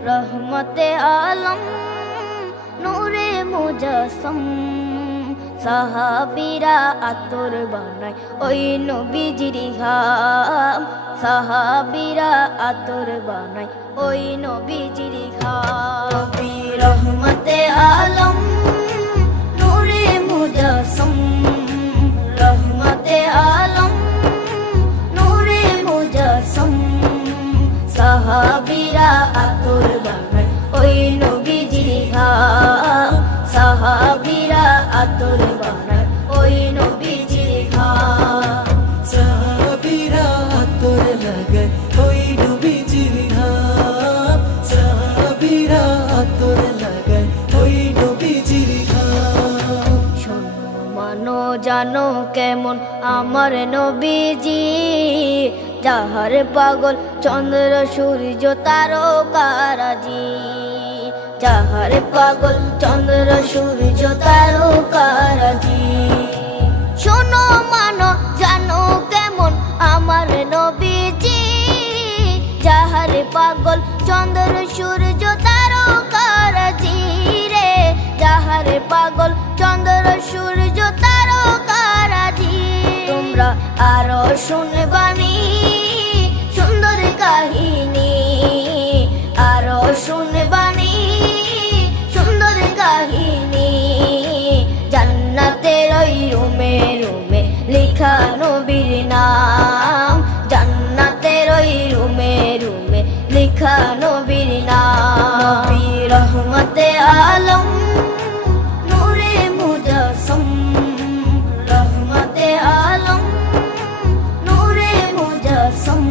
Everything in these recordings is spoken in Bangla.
রহমতে আলম নূরে মুজাসসম সাহাবীরা আতর বানায় ওই নবীজির ঘাম সাহাবীরা আতর বানায় ওই নবীজির ঘাম রহমতে আলম নূরে মুজাসসম রহমতে আলম নূরে মুজাসসম সাহাবীরা আতর বানায় ওই নবীজির ঘাম সাহাবীরা আতর বানায় ওই নবীজির ঘাম সাহাবীরা আতর লাগায় ওই নবীজির ঘাম সাহাবীরা আতর লাগায় ওই নবীজির ঘাম শোনো মানো জানো কেমন আমার নবীজি যাহার পাগল চন্দ্র সূর্য তারকারাজি যাহার পাগল চন্দ্র সূর্য তারকারাজি শোনো মানো জানো কেমন আমার নবীজি যাহার পাগল চন্দ্র সূর্য তারকারাজি রে যাহার পাগল চন্দ্র সূর্য তারকারাজি তোমরা আরো শুনবানি সুন্দর কাহিনী আরো শুনবানি সুন্দর কাহিনী জান্নাতের ওই রুমে রুমে লেখা নবীর নাম জান্নাতের ওই রুমে রুমে লেখা নবীর নাম রহমতে আলম নূরে মুজাসসম রহমতে আলম নূরে মুজাসসম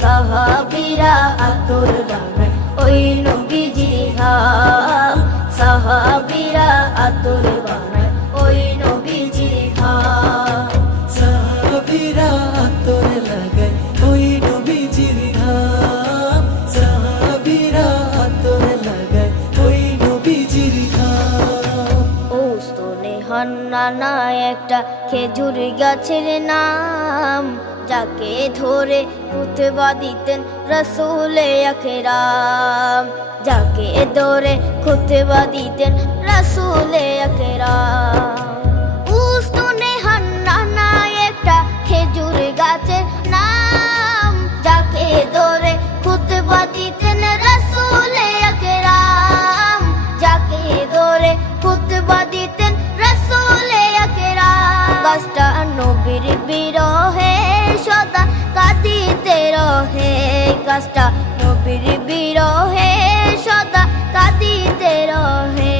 সাহাবীরা আতর বানায় ওই নবীজির ঘাম সাহাবীরা আতর বানায় ওই নবীজির ঘাম সাহাবীরা আতর লাগায় ওই নবীজির ঘাম সাহাবীরা আতর লাগায় ওই নবীজির ঘাম ও স্তনে হান্নানা একটা খেজুর গাছের নাম যাকে ধরে খুতবা দিতেন রাসূলে আকরাম যাকে ধরে খুতবা দিতেন রাসূলে আকরাম উস্তনে হান্নানা একটা খেজুর গাছের নাম যাকে ধরে খুতবা দিতেন রাসূলে আকরাম যাকে ধরে খুতবা দিতেন রাসূলে আকরাম গাছটা নবীর বিরহে সদা কাঁদিতে রহে গাছটা নবীর বিরহে সদা কাঁদিতে রহে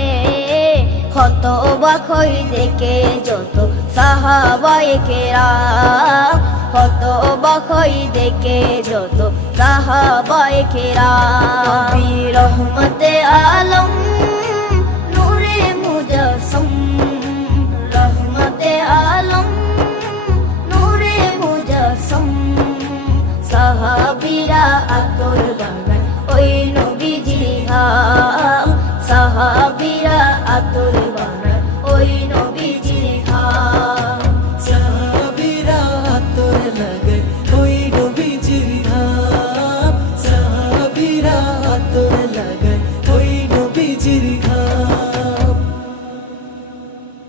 হত অবাক হই দেখে যত সাহাবায়ে কেরাম হত অবাক হই দেখে যত সাহাবায়ে কেরাম রহমতে আলম নূরে মুজাসসম রহমতে আলম নূরে মুজাসসম সাহাবীরা আতর বানায় ওই নবীজির ঘাম সাহাবীরা আতর